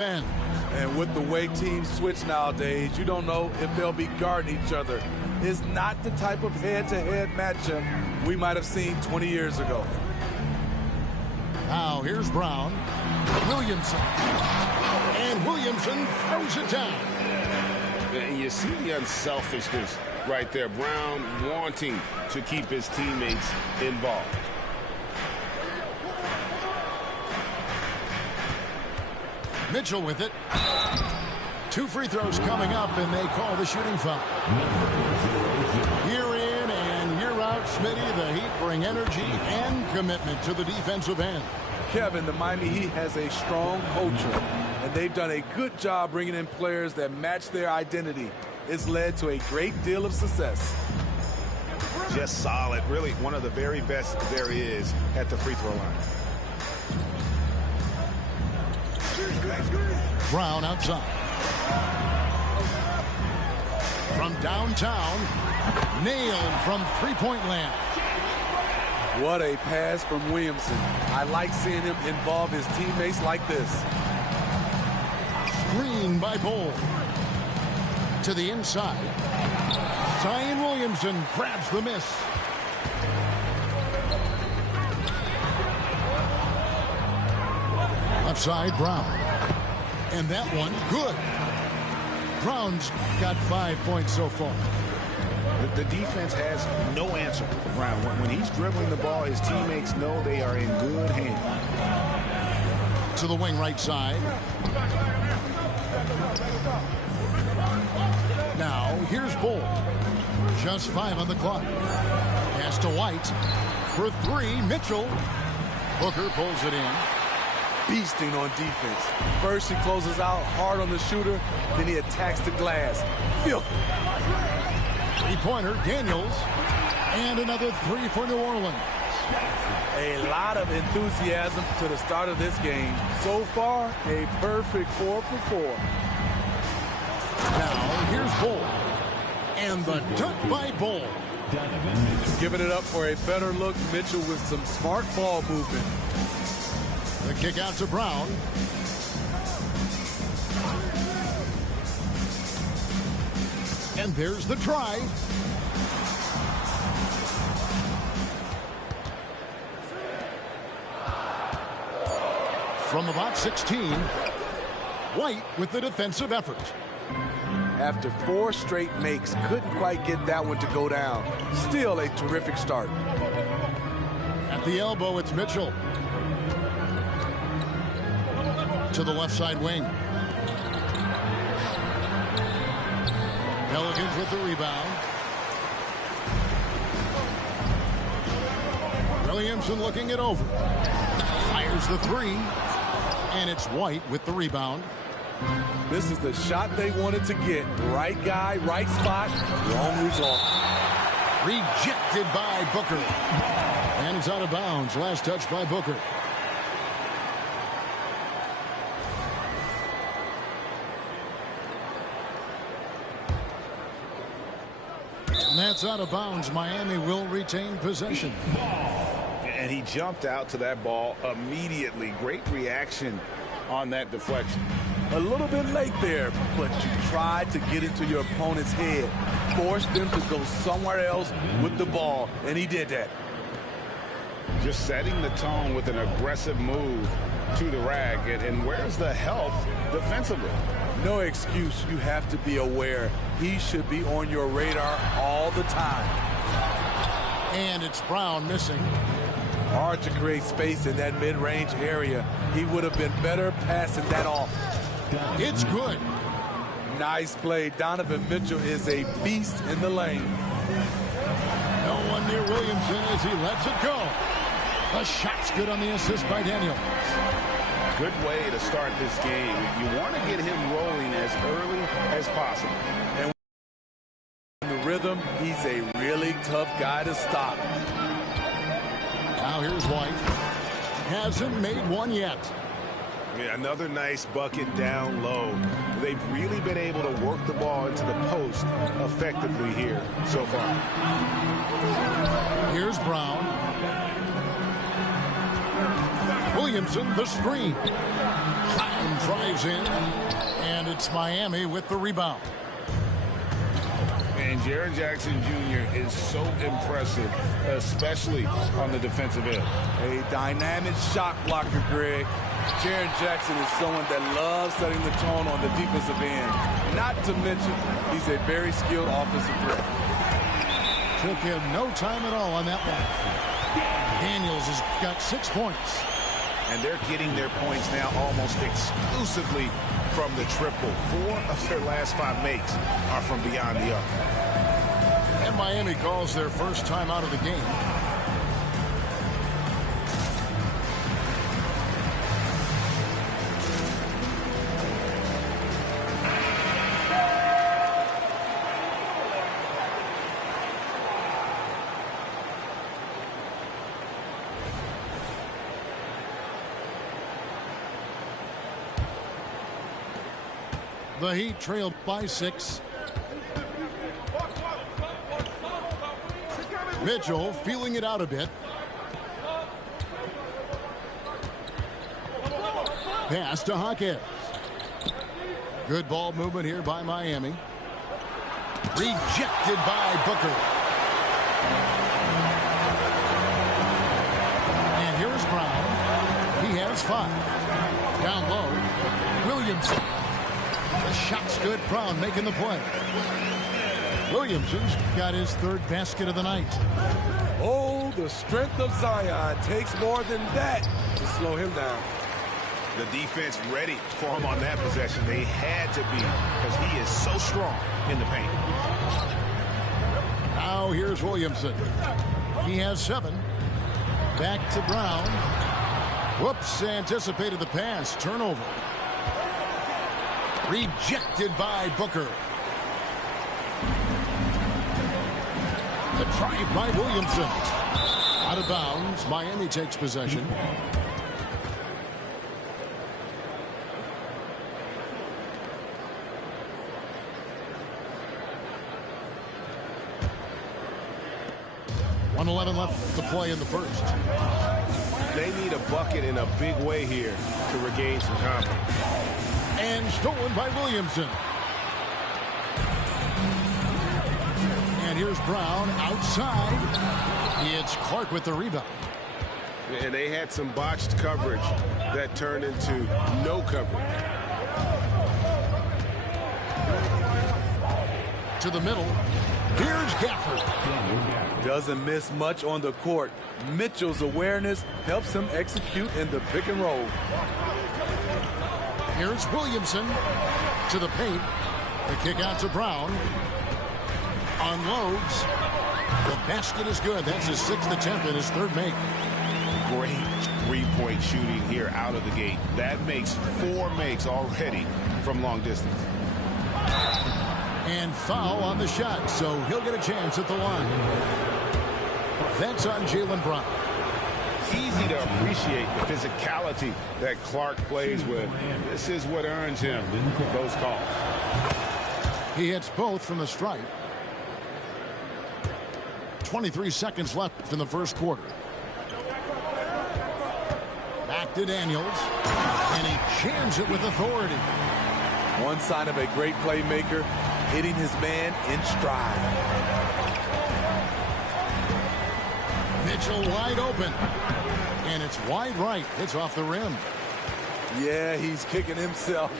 And with the way teams switch nowadays, you don't know if they'll be guarding each other. It's not the type of head-to-head matchup we might have seen 20 years ago. Now here's Brown. Williamson. And Williamson throws it down. And you see the unselfishness right there. Brown wanting to keep his teammates involved. Mitchell with it. 2 free throws coming up, and they call the shooting foul. Year in and year out, Smitty, the Heat bring energy and commitment to the defensive end. Kevin, the Miami Heat has a strong culture, and they've done a good job bringing in players that match their identity. It's led to a great deal of success. Just solid. Really one of the very best there is at the free throw line. Brown outside. From downtown, nailed from three-point land. What a pass from Williamson. I like seeing him involve his teammates like this. Screen by Bol. To the inside. Zion Williamson grabs the miss. Left side, Brown. And that one, good. Brown's got 5 points so far. The defense has no answer for Brown. When he's dribbling the ball, his teammates know they are in good hands. To the wing right side. Now, here's Bol. Just 5 on the clock. Pass to White. For 3, Mitchell. Booker pulls it in. Beasting on defense. First he closes out hard on the shooter, then he attacks the glass. Filthy. Three-pointer, Daniels. And another 3 for New Orleans. A lot of enthusiasm to the start of this game. So far, a perfect 4 for 4. Now, here's Bol. And the dunk by Bol. Giving it up for a better look, Mitchell with some smart ball movement. The kick out to Brown. And there's the try. From about 16, White with the defensive effort. After 4 straight makes, couldn't quite get that one to go down. Still a terrific start. At the elbow, it's Mitchell. To the left side wing. Pelicans with the rebound. Williamson looking it over. Fires the 3. And it's White with the rebound. This is the shot they wanted to get. Right guy, right spot, wrong result. Rejected by Booker. And it's out of bounds. Last touch by Booker. And that's out of bounds. Miami will retain possession. And he jumped out to that ball immediately. Great reaction on that deflection. A little bit late there, but you tried to get into your opponent's head. Forced them to go somewhere else with the ball, and he did that. Just setting the tone with an aggressive move to the rag. And where's the help defensively? No excuse. You have to be aware. He should be on your radar all the time. And it's Brown missing. Hard to create space in that mid-range area. He would have been better passing that off. It's good. Nice play. Donovan Mitchell is a beast in the lane. No one near Williamson as he lets it go. The shot's good on the assist by Daniels. Good way to start this game. You want to get him rolling as early as possible. And in the rhythm, he's a really tough guy to stop. Now here's White. Hasn't made one yet. Yeah, another nice bucket down low. They've really been able to work the ball into the post effectively here so far. Here's Brown. Williamson, the screen. Time drives in, and it's Miami with the rebound. And Jaren Jackson Jr. is so impressive, especially on the defensive end. A dynamic shot blocker, Greg. Jaren Jackson is someone that loves setting the tone on the defensive end. Not to mention, he's a very skilled offensive threat. Took him no time at all on that one. Daniels has got 6 points. And they're getting their points now almost exclusively from the triple. 4 of their last 5 makes are from beyond the arc. And Miami calls their first time out of the game. The Heat trailed by 6. Mitchell feeling it out a bit. Pass to Hawkins. Good ball movement here by Miami. Rejected by Booker. And here's Brown. He has 5. Down low, Williamson. The shot's good. Brown making the play. Williamson's got his 3rd basket of the night. Oh, the strength of Zion takes more than that to slow him down. The defense ready for him on that possession. They had to be, because he is so strong in the paint. Now here's Williamson. He has 7. Back to Brown. Whoops, anticipated the pass. Turnover. Rejected by Booker. The drive by Williamson. Out of bounds. Miami takes possession. .111 left to play in the first. They need a bucket in a big way here to regain some confidence. And stolen by Williamson. And here's Brown outside. It's Clark with the rebound. And they had some botched coverage that turned into no coverage. To the middle. Here's Gafford. Doesn't miss much on the court. Mitchell's awareness helps him execute in the pick and roll. Here's Williamson to the paint. The kick out to Brown. Unloads. The basket is good. That's his 6th attempt and his 3rd make. Great 3-point shooting here out of the gate. That makes 4 makes already from long distance. And foul on the shot, so he'll get a chance at the line. That's on Jaylen Brown. Easy to appreciate the physicality that Clark plays with. This is what earns him those calls. He hits both from the stripe. 23 seconds left in the first quarter. Back to Daniels. And he jams it with authority. One sign of a great playmaker, hitting his man in stride. Mitchell wide open. And it's wide right. It's off the rim. Yeah, he's kicking himself.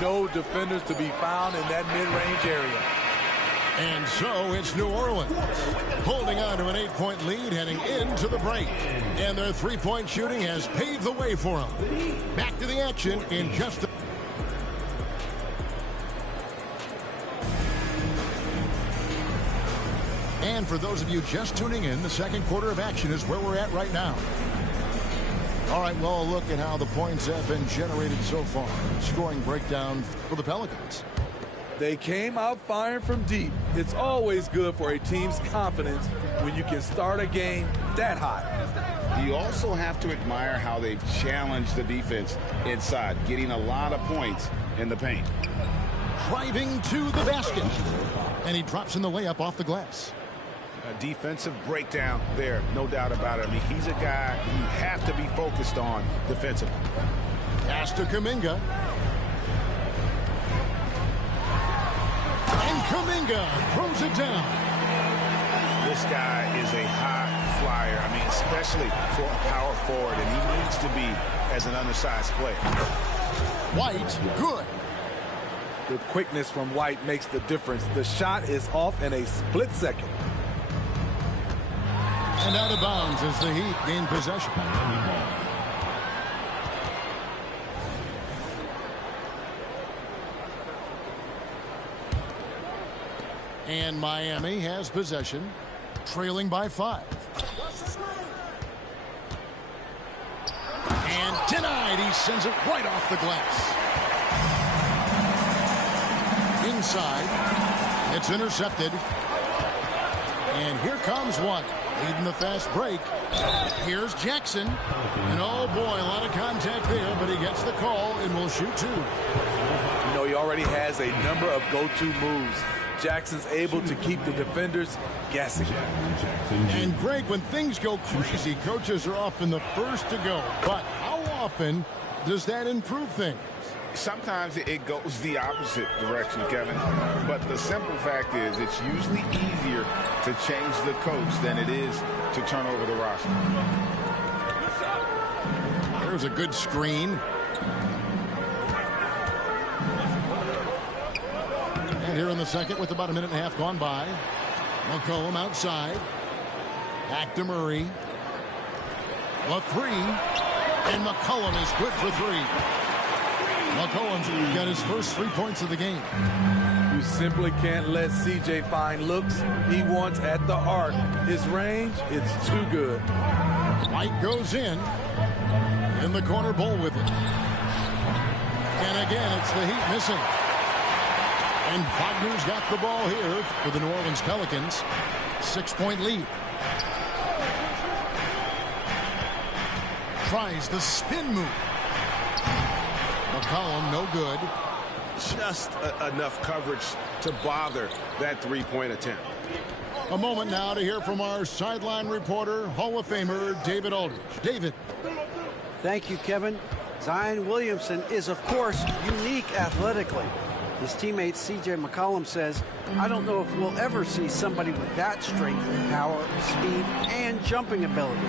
No defenders to be found in that mid-range area. And so it's New Orleans holding on to an 8-point lead heading into the break. And their 3-point shooting has paved the way for them. Back to the action in just a... And for those of you just tuning in, the second quarter of action is where we're at right now. All right, well, look at how the points have been generated so far. Scoring breakdown for the Pelicans. They came out firing from deep. It's always good for a team's confidence when you can start a game that hot. You also have to admire how they've challenged the defense inside, getting a lot of points in the paint. Driving to the basket. And he drops in the layup off the glass. A defensive breakdown there, no doubt about it. I mean, he's a guy you have to be focused on defensively. Pass to Kuminga. And Kuminga throws it down. This guy is a high flyer. I mean, especially for a power forward, and he needs to be as an undersized player. White, good. The quickness from White makes the difference. The shot is off in a split second. And out of bounds as the Heat gain possession. And Miami has possession, trailing by 5. And denied. He sends it right off the glass. Inside. It's intercepted. And here comes White, leading the fast break. Here's Jackson. And oh boy, a lot of contact there, but he gets the call and will shoot 2. You know, he already has a number of go-to moves. Jackson's able to keep the defenders guessing. And Greg, when things go crazy, coaches are often the first to go. But how often does that improve things? Sometimes it goes the opposite direction, Kevin. But the simple fact is it's usually easier to change the coach than it is to turn over the roster. There's a good screen. And here in the second with about a minute and a half gone by. McCollum outside. Back to Murray. The 3. And McCollum is good for 3. McCollum's got his first 3 points of the game. You simply can't let CJ find looks he wants at the arc. His range, it's too good. White goes in the corner, Bull with it. And again, it's the Heat missing. And Wagner's got the ball here for the New Orleans Pelicans. 6-point lead. Tries the spin move. McCollum, no good. Just enough coverage to bother that 3-point attempt. A moment now to hear from our sideline reporter, Hall of Famer David Aldridge. David. Thank you, Kevin. Zion Williamson is, of course, unique athletically. His teammate C.J. McCollum says, I don't know if we'll ever see somebody with that strength, power, speed, and jumping ability.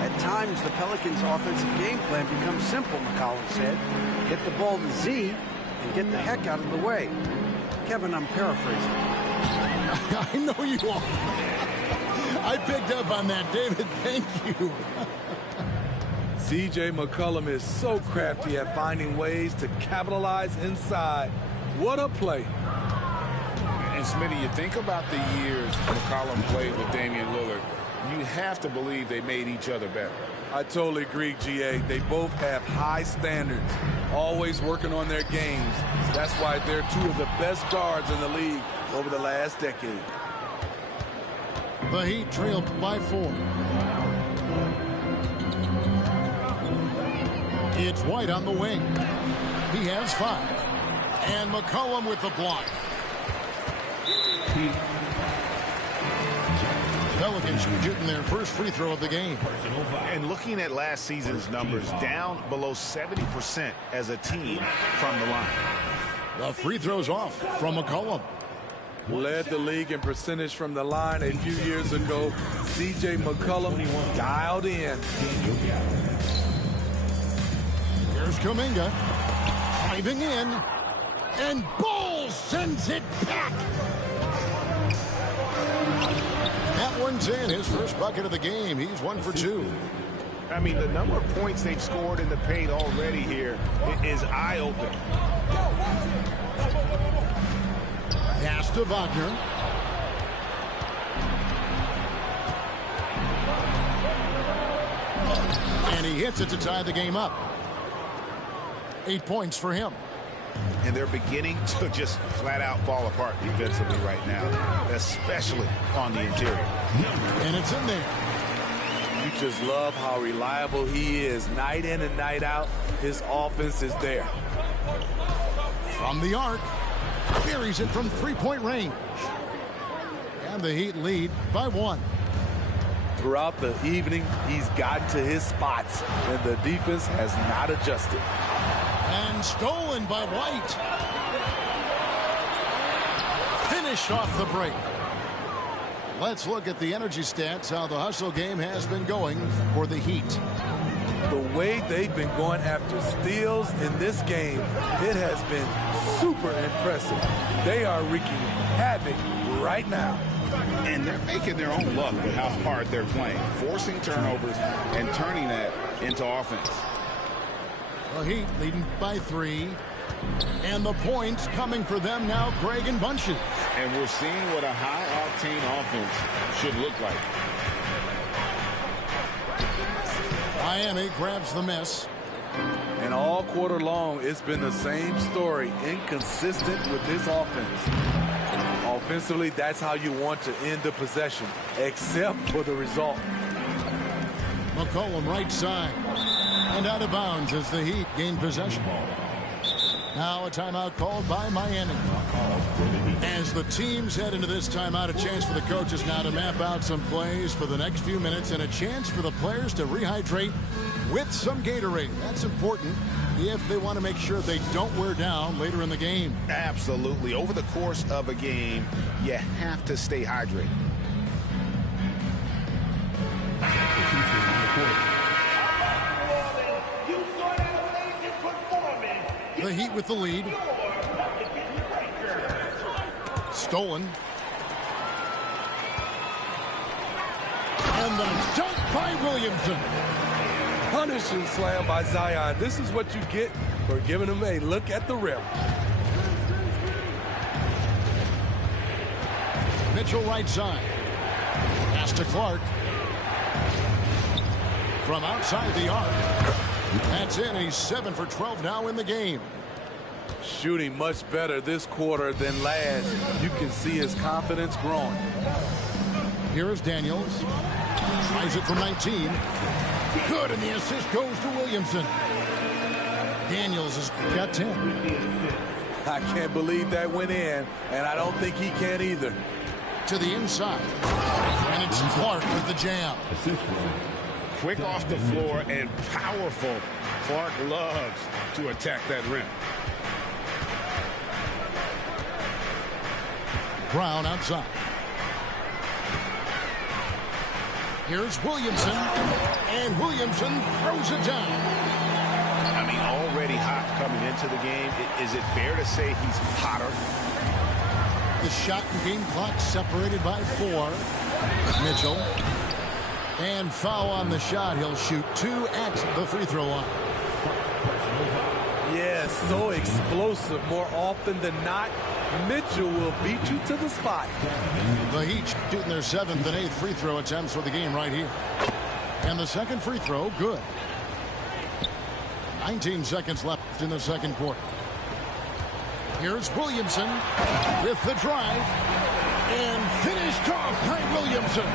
At times, the Pelicans' offensive game plan becomes simple, McCollum said. Get the ball to Z and get the heck out of the way. Kevin, I'm paraphrasing. I know you are. I picked up on that, David. Thank you. C.J. McCollum is so crafty at finding ways to capitalize inside. What a play. And Smitty, you think about the years McCollum played with Damian Lillard, you have to believe they made each other better. I totally agree, G.A. They both have high standards, always working on their games. That's why they're 2 of the best guards in the league over the last decade. The Heat trail by 4. It's White on the wing. He has 5. And McCollum with the block. Pelicans shooting their first free throw of the game. And looking at last season's numbers, down below 70% as a team from the line. The free throw's off from McCollum. Led the league in percentage from the line a few years ago. C.J. McCollum dialed in. Here's Kuminga. Driving in. And Bull sends it back. That one's in. His first bucket of the game. He's 1 for 2. I mean, the number of points they've scored in the paint already here is eye-opening. Pass to Wagner. And he hits it to tie the game up. 8 points for him. And they're beginning to just flat out fall apart defensively right now, especially on the interior. And it's in there. You just love how reliable he is. Night in and night out, his offense is there. From the arc, buries it from 3-point range. And the Heat lead by 1. Throughout the evening, he's gotten to his spots, and the defense has not adjusted. And stolen by White. Finished off the break. Let's look at the energy stats, how the hustle game has been going for the Heat. The way they've been going after steals in this game, it has been super impressive. They are wreaking havoc right now. And they're making their own luck with how hard they're playing, forcing turnovers and turning that into offense. The Heat leading by 3. And the points coming for them now, Greg and Bunches. And we're seeing what a high-octane offense should look like. Miami grabs the miss. And all quarter long, it's been the same story, inconsistent with this offense. Offensively, that's how you want to end the possession, except for the result. McCollum right side. And out of bounds as the Heat gain possession. Now a timeout called by Miami. As the teams head into this timeout, a chance for the coaches now to map out some plays for the next few minutes and a chance for the players to rehydrate with some Gatorade. That's important if they want to make sure they don't wear down later in the game. Absolutely. Over the course of a game, you have to stay hydrated. The Heat with the lead. Stolen. And the dunk by Williamson. Punishing slam by Zion. This is what you get for giving him a look at the rim. Mitchell right side. Pass to Clark. From outside the arc. That's in. He's 7 for 12 now in the game. Shooting much better this quarter than last. You can see his confidence growing. Here is Daniels. Tries it from 19. Good, and the assist goes to Williamson. Daniels has got 10. I can't believe that went in, and I don't think he can either. To the inside. And it's Clark with the jam. Quick off the floor and powerful. Clark loves to attack that rim. Brown outside. Here's Williamson. And Williamson throws it down. I mean, already hot coming into the game. Is it fair to say he's hotter? The shot and game clock separated by 4. Mitchell. And foul on the shot. He'll shoot 2 at the free throw line. Yeah, so explosive more often than not. Mitchell will beat you to the spot. The Heat shooting their 7th and 8th free throw attempts for the game right here. And the second free throw, good. 19 seconds left in the second quarter. Here's Williamson with the drive. And finished off by Williamson.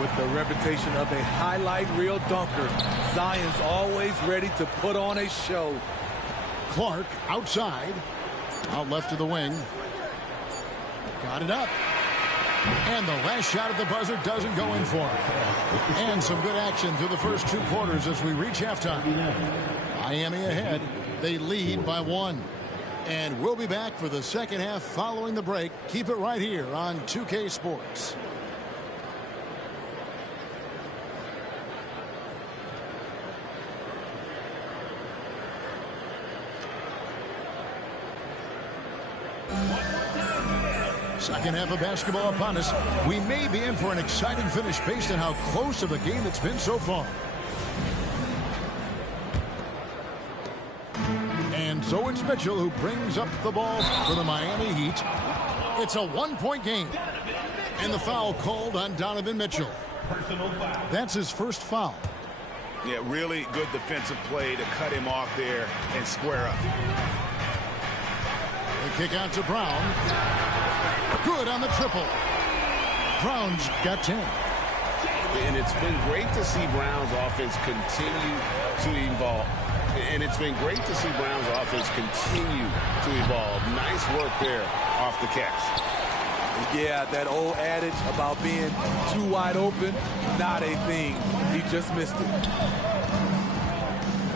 With the reputation of a highlight reel dunker, Zion's always ready to put on a show. Clark outside. Out left of the wing. Got it up. And the last shot at the buzzer doesn't go in for him. And some good action through the first 2 quarters as we reach halftime. Miami ahead. They lead by 1. And we'll be back for the second half following the break. Keep it right here on 2K Sports. Second half of basketball upon us. We may be in for an exciting finish based on how close of a game it's been so far. And so it's Mitchell who brings up the ball for the Miami Heat. It's a 1-point game. And the foul called on Donovan Mitchell. That's his first foul. Yeah, really good defensive play to cut him off there and square up. They kick out to Brown. Good on the triple. Brown's got 10. And it's been great to see Brown's offense continue to evolve. And it's been great to see Brown's offense continue to evolve. Nice work there off the catch. Yeah, that old adage about being too wide open, not a thing. He just missed it.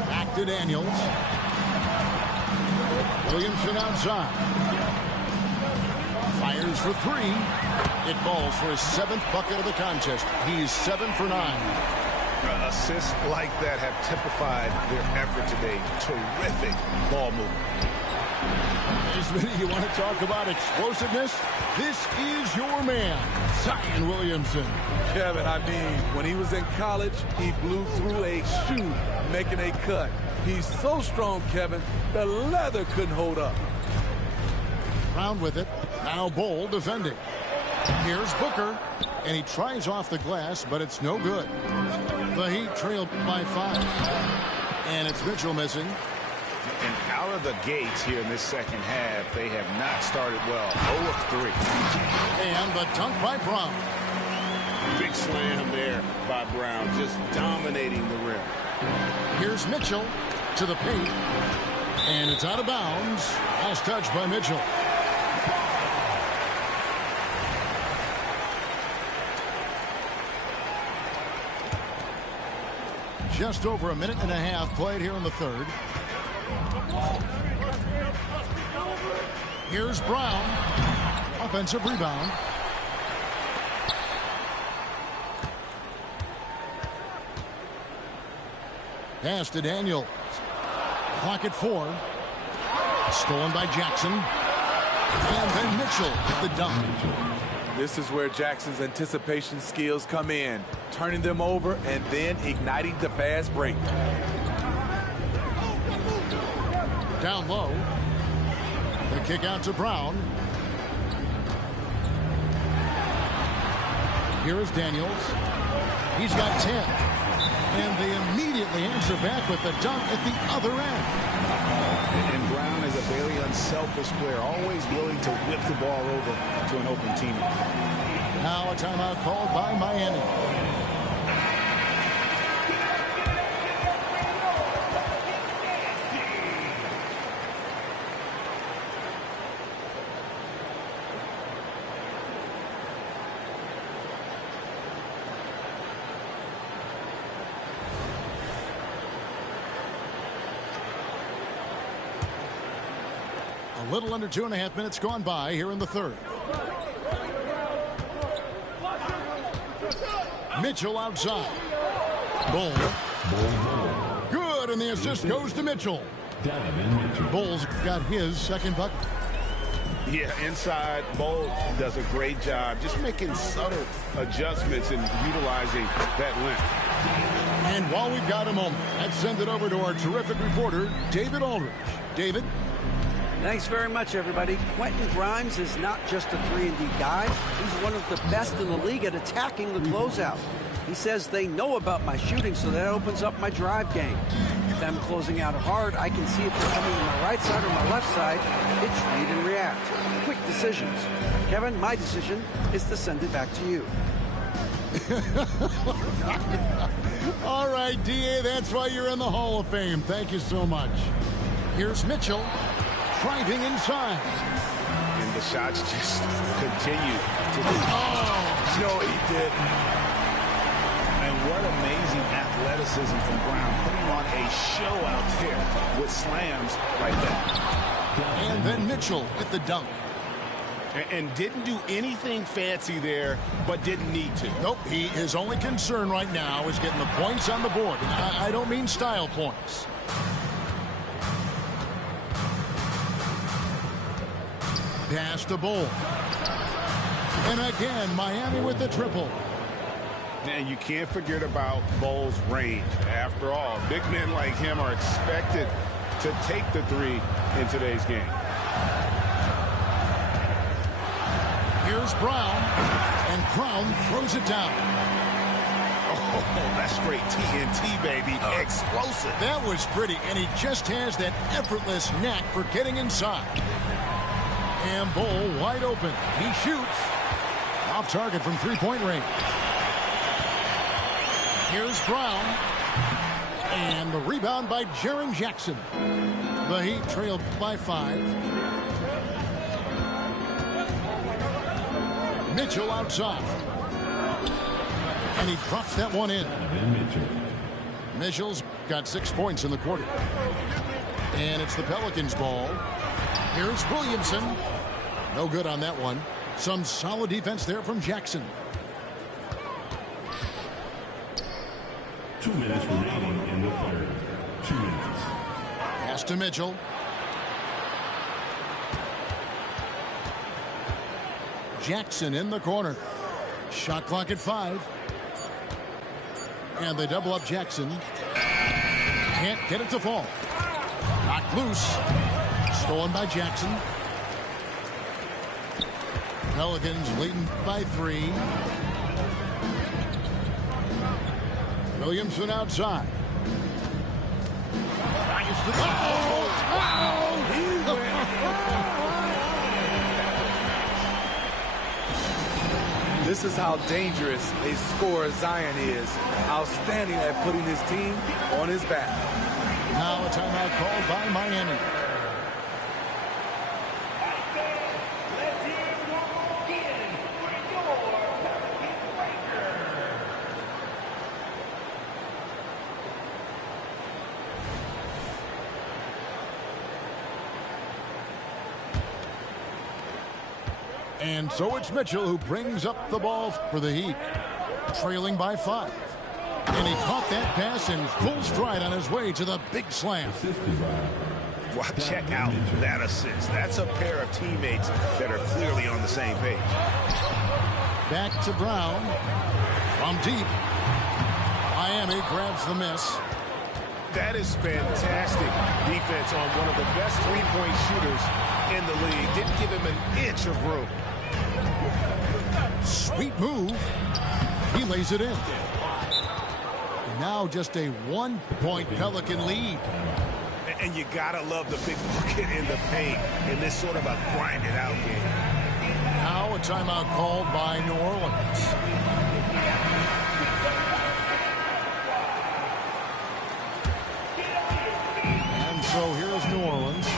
Back to Daniels. Williamson outside. Fires for three. It falls for his 7th bucket of the contest. He's 7 for 9. Assists like that have typified their effort today. Terrific ball movement. You want to talk about explosiveness? This is your man, Zion Williamson. Kevin, I mean, when he was in college, he blew through a shoe making a cut. He's so strong, Kevin, the leather couldn't hold up. Brown with it. Now Bol defending. Here's Booker, and he tries off the glass, but it's no good. The Heat trail by 5. And it's Mitchell missing. And out of the gates here in this second half, they have not started well. 0 of 3. And the dunk by Brown. Big slam there by Brown, just dominating the rim. Here's Mitchell to the paint. And it's out of bounds. Last touch by Mitchell. Just over a minute and a half played here in the third. Here's Brown. Offensive rebound. Pass to Daniels. Clock at 4. Stolen by Jackson. And then Mitchell at the dunk. This is where Jackson's anticipation skills come in, turning them over and then igniting the fast break. Down low. The kick out to Brown. Here is Daniels. He's got 10. And they immediately answer back with the dunk at the other end. And Brown is a very unselfish player, always willing to whip the ball over to an open teammate. Now a timeout called by Miami. A little under 2.5 minutes gone by here in the third. Mitchell outside. Bol. Good, and the assist goes to Mitchell. Bol's got his second bucket. Yeah, inside, Bol does a great job just making subtle adjustments and utilizing that length. And while we've got a moment, let's send it over to our terrific reporter, David Aldridge. David? Thanks very much, everybody. Quentin Grimes is not just a 3-and-D guy. He's one of the best in the league at attacking the closeout. He says they know about my shooting, so that opens up my drive game. If I'm closing out hard, I can see if they're coming to my right side or my left side. It's read and react. Quick decisions. Kevin, my decision is to send it back to you. All right, D.A., that's why you're in the Hall of Fame. Thank you so much. Here's Mitchell. Driving inside. And the shots just continue to be. Oh! No, he didn't. And what amazing athleticism from Brown, putting on a show out there with slams like that. And then Mitchell with the dunk. And didn't do anything fancy there, but didn't need to. Nope, his only concern right now is getting the points on the board. I don't mean style points. Pass to Bol. And again, Miami with the triple. And you can't forget about Bol's range. After all, big men like him are expected to take the three in today's game. Here's Brown. And Brown throws it down. Oh, that's great TNT, baby. Explosive. That was pretty, and he just has that effortless knack for getting inside. And Bol wide open. He shoots. Off target from three-point range. Here's Brown. And the rebound by Jaren Jackson. The Heat trailed by 5. Mitchell outside. And he drops that one in. Mitchell's got 6 points in the quarter. And it's the Pelicans' ball. Here's Williamson. No good on that one. Some solid defense there from Jackson. 2 minutes remaining in the third. 2 minutes. Pass to Mitchell. Jackson in the corner. Shot clock at 5. And they double up Jackson. Can't get it to fall. Knocked loose. Stolen by Jackson. Pelicans leading by 3. Williamson outside. This is how dangerous a scorer Zion is. Outstanding at putting his team on his back. Now a timeout called by Miami. And so it's Mitchell who brings up the ball for the Heat, trailing by 5. And he caught that pass in full stride on his way to the big slam. Well, check out that assist. That's a pair of teammates that are clearly on the same page. Back to Brown. From deep. Miami grabs the miss. That is fantastic defense on one of the best three-point shooters in the league. Didn't give him an inch of room. Sweet move. He lays it in. And now just a 1-point Pelican lead. And you gotta love the big bucket in the paint in this sort of a grinded-out game. Now a timeout called by New Orleans. And so here's New Orleans.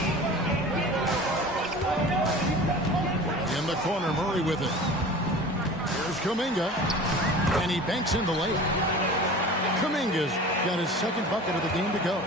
In the corner, Murray with it. Here's Kuminga. And he banks in the layup. Kuminga's got his second bucket of the game to go.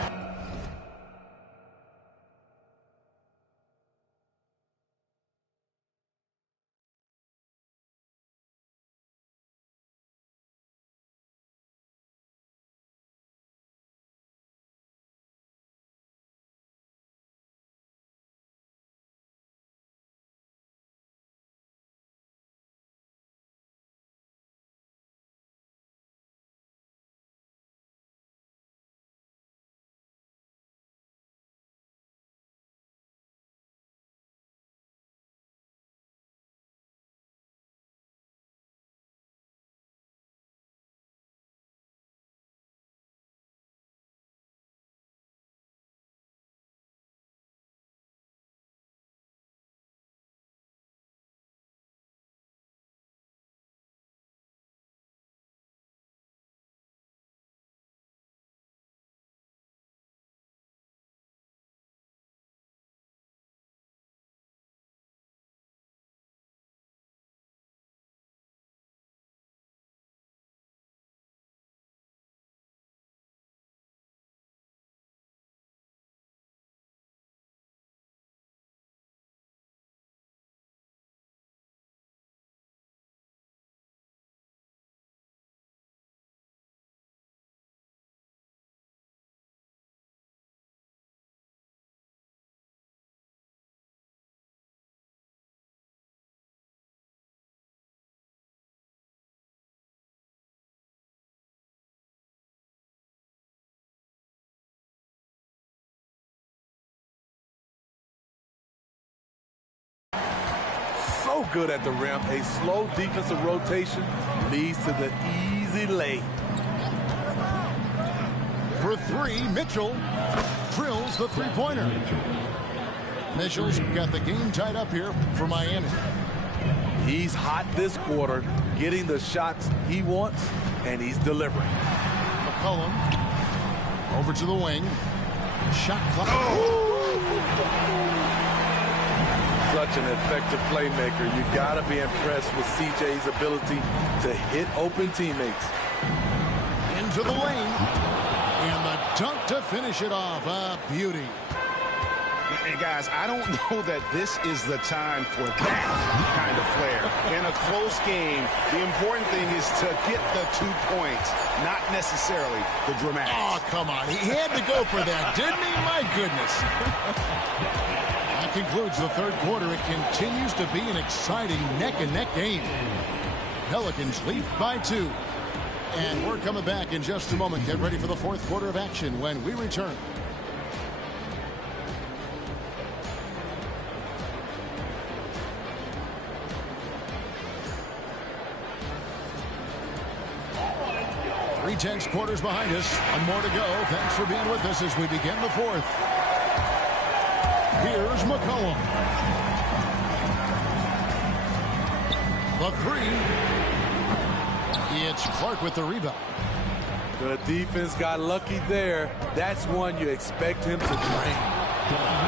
So good at the rim. A slow defensive rotation leads to the easy lay. For 3, Mitchell drills the three-pointer. Mitchell's got the game tied up here for Miami. He's hot this quarter, getting the shots he wants, and he's delivering. McCollum over to the wing. Shot clock. Such such an effective playmaker. You got to be impressed with CJ's ability to hit open teammates. Into the lane. And the dunk to finish it off. A beauty. And guys, I don't know that this is the time for that kind of flair. In a close game, the important thing is to get the 2 points, not necessarily the dramatics. Oh, come on. He had to go for that, didn't he? My goodness. That concludes the third quarter. It continues to be an exciting neck-and-neck game. Pelicans lead by 2. And we're coming back in just a moment. Get ready for the fourth quarter of action when we return. Tense quarters behind us. One more to go. Thanks for being with us as we begin the fourth. Here's McCollum. The three. It's Clark with the rebound. The defense got lucky there. That's one you expect him to drain.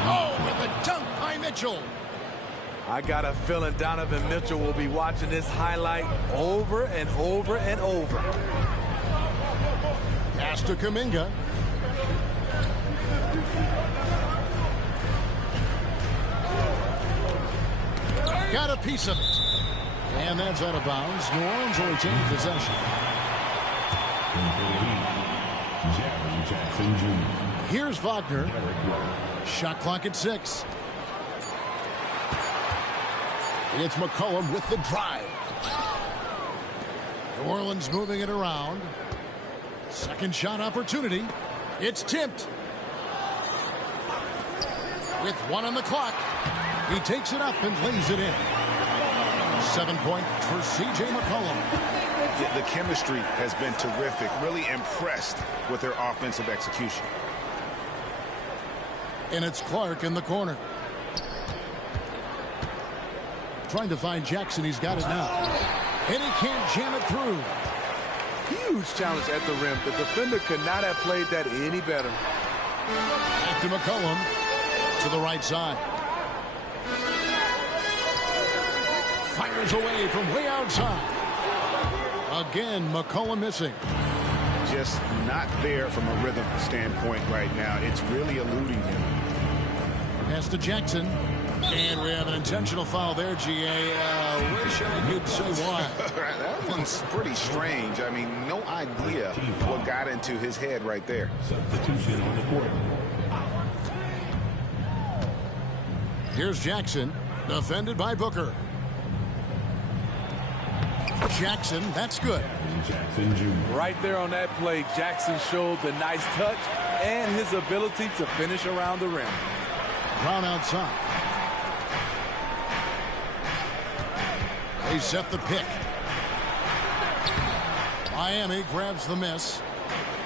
Oh, with a dunk by Mitchell. I got a feeling Donovan Mitchell will be watching this highlight over and over and over. Pass to Kuminga. Got a piece of it. And that's out of bounds. New Orleans will retain possession. Jackson Jr. Here's Wagner. Shot clock at 6. It's McCollum with the drive. New Orleans moving it around. Second shot opportunity. It's tipped. With 1 on the clock, he takes it up and lays it in. 7 points for C.J. McCollum. The chemistry has been terrific. Really impressed with their offensive execution. And it's Clark in the corner. Trying to find Jackson. He's got it now. And he can't jam it through. Huge challenge at the rim. The defender could not have played that any better. Back to McCollum. To the right side. Fires away from way outside. Again, McCollum missing. Just not there from a rhythm standpoint right now. It's really eluding him. Pass to Jackson. And we have an intentional foul there, G.A. Wish I could say why. That one's pretty strange. I mean, no idea what got into his head right there. Substitution on the court. Here's Jackson, defended by Booker. Jackson, that's good. Jackson Jr. Right there on that play, Jackson showed the nice touch and his ability to finish around the rim. Brown outside. They set the pick. Miami grabs the miss.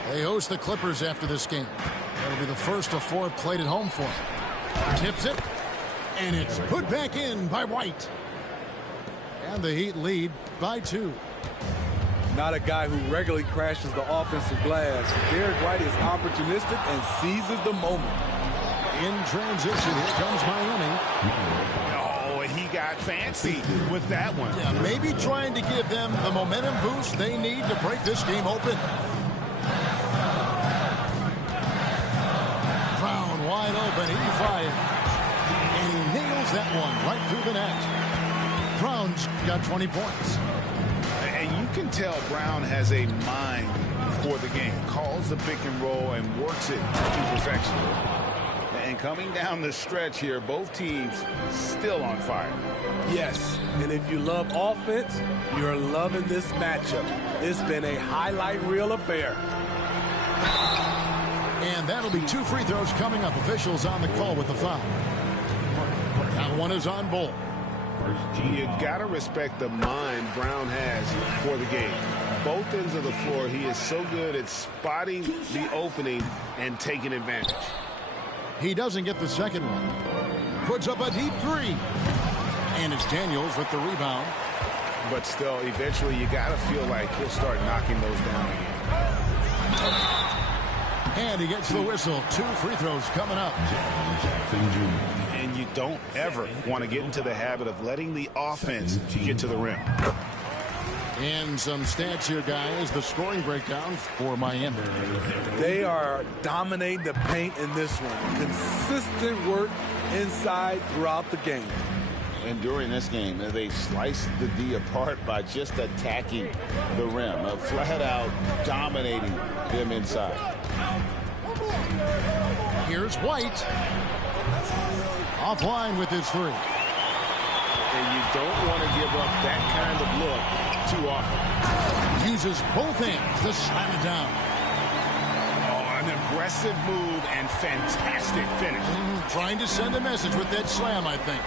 They host the Clippers after this game. That'll be the first of 4 played at home for them. Tips it. And it's put back in by White. And the Heat lead by 2. Not a guy who regularly crashes the offensive glass. Derek White is opportunistic and seizes the moment. In transition, here comes Miami. Oh, he got fancy with that one. Yeah, maybe trying to give them the momentum boost they need to break this game open. Brown wide open. He fires. And he nails that one right through the net. Brown's got 20 points. And you can tell Brown has a mind for the game. Calls the pick and roll and works it to perfection. And coming down the stretch here, both teams still on fire. Yes, and if you love offense, you're loving this matchup. It's been a highlight reel affair. And that'll be 2 free throws coming up. Officials on the call with the foul. That one is on Bull. You got to respect the mind Brown has for the game. Both ends of the floor, he is so good at spotting the opening and taking advantage. He doesn't get the second one. Puts up a deep 3. And it's Daniels with the rebound. But still, eventually you got to feel like he'll start knocking those down again. And he gets the whistle. 2 free throws coming up. Jackson Jr. And And you don't ever want to get into the habit of letting the offense get to the rim. And some stats here, guys. The scoring breakdown for Miami. They are dominating the paint in this one. Consistent work inside throughout the game. And during this game, they sliced the D apart by just attacking the rim, flat out dominating them inside. Here's White. Offline with his three. And you don't want to give up that kind of look too often. Uses both hands to slam it down. Oh, an aggressive move and fantastic finish. Trying to send a message with that slam, I think.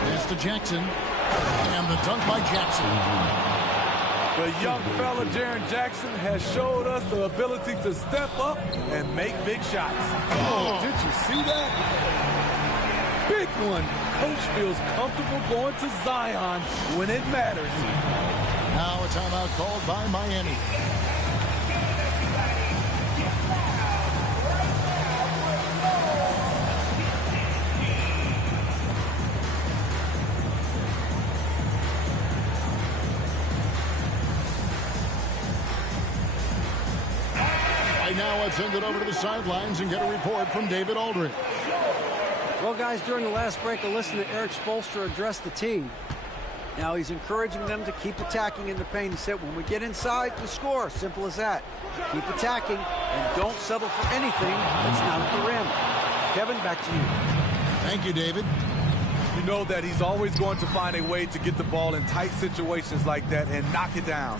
Pass to Jackson. And the dunk by Jackson. The young fella, Jaren Jackson, has showed us the ability to step up and make big shots. Oh, did you see that? Big one. Coach feels comfortable going to Zion when it matters. Now a timeout called by Miami. Now let's send it over to the sidelines and get a report from David Aldridge. Well, guys, during the last break, I listened to Eric Spoelstra address the team. Now he's encouraging them to keep attacking in the paint. He said, when we get inside, we score. Simple as that. Keep attacking and don't settle for anything that's not at the rim. Kevin, back to you. Thank you, David. You know that he's always going to find a way to get the ball in tight situations like that and knock it down.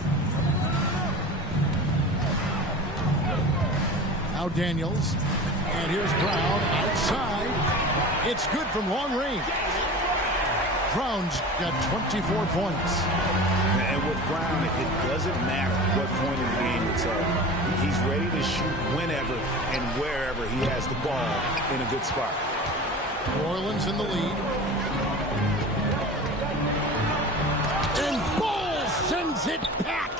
Now Daniels. And here's Brown outside. It's good from long range. Brown's got 24 points. And with Brown, it doesn't matter what point in the game it's at. He's ready to shoot whenever and wherever he has the ball in a good spot. New Orleans in the lead. And Ball sends it back.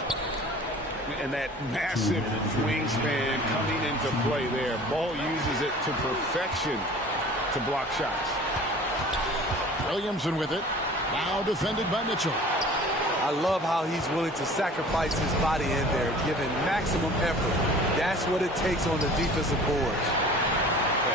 And that massive wingspan coming into play there. Ball uses it to perfection to block shots. Williamson with it. Now defended by Mitchell. I love how he's willing to sacrifice his body in there, giving maximum effort. That's what it takes on the defensive boards.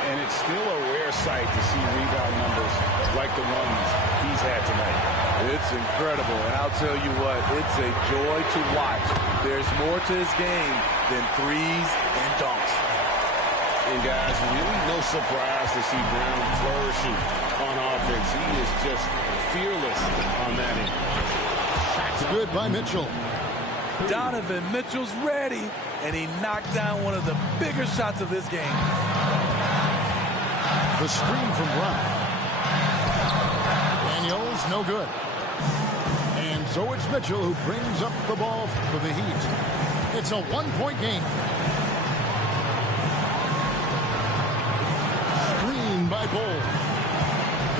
And it's still a rare sight to see rebound numbers like the ones he's had tonight. It's incredible, and I'll tell you what, it's a joy to watch. There's more to his game than threes and dunks. And guys, really no surprise to see Brown flourishing on offense. He is just fearless on that end. That's good by Mitchell. Donovan Mitchell's ready, and he knocked down one of the bigger shots of this game. The screen from Brown. Daniels, no good. And so it's Mitchell who brings up the ball for the Heat. It's a one-point game. Screen by Bol.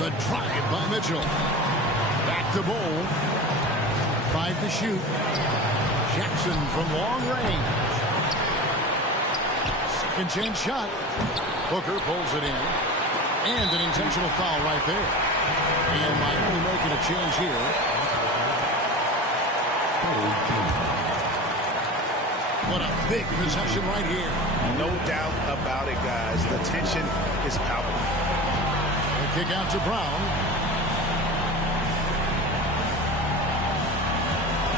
The drive by Mitchell. Back to Bol. 5 to shoot. Jackson from long range. Second chance shot. Booker pulls it in. And an intentional foul right there. And Miami making a change here. What a big possession right here. No doubt about it, guys. The tension is palpable. A kick out to Brown.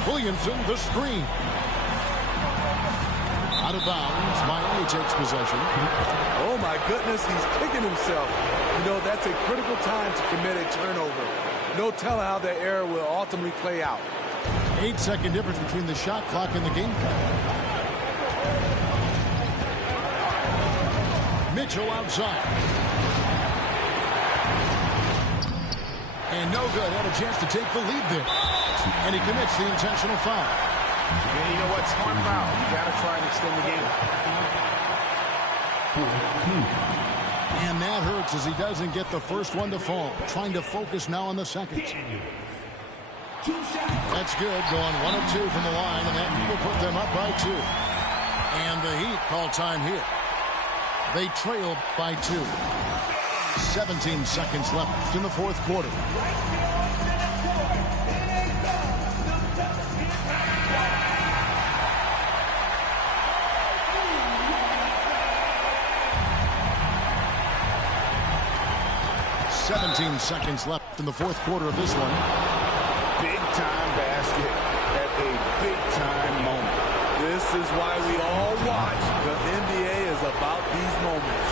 Williamson, the screen. Out of bounds. Miami takes possession. Oh, my goodness, he's kicking himself. You know, that's a critical time to commit a turnover. No telling how that error will ultimately play out. 8-second difference between the shot clock and the game clock. Mitchell outside. And no good. Had a chance to take the lead there. And he commits the intentional foul. Yeah, you know what? Smart foul. You got to try and extend the game. And that hurts as he doesn't get the first one to fall. Trying to focus now on the second. That's good. Going 1 of 2 from the line, and that will put them up by 2. And the Heat call time here. They trail by 2. 17 seconds left in the fourth quarter. "17 seconds left in the fourth quarter of this one." Big-time basket at a big-time moment. This is why we all watch. The NBA is about these moments.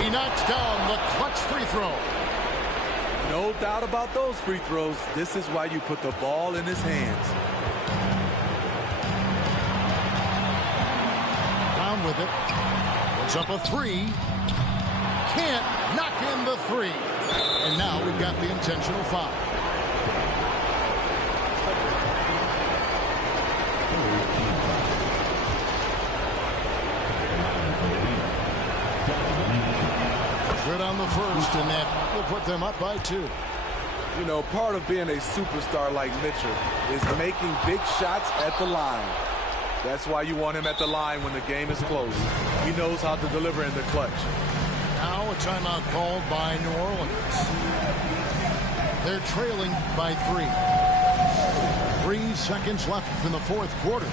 He knocks down the clutch free throw. No doubt about those free throws. This is why you put the ball in his hands. Brown with it. Puts up a 3. Can't knock in the 3. And now we've got the intentional foul. Good on the first, and that will put them up by 2. You know, part of being a superstar like Mitchell is making big shots at the line. That's why you want him at the line when the game is close. He knows how to deliver in the clutch. Now a timeout called by New Orleans. They're trailing by 3. 3 seconds left in the fourth quarter.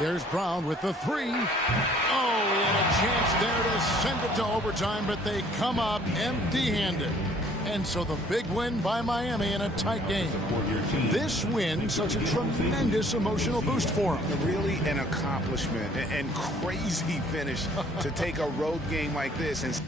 There's Brown with the 3. Oh, he had a chance there to send it to overtime, but they come up empty-handed. And so the big win by Miami in a tight game. This win, such a tremendous emotional boost for them. Really an accomplishment and crazy finish to take a road game like this and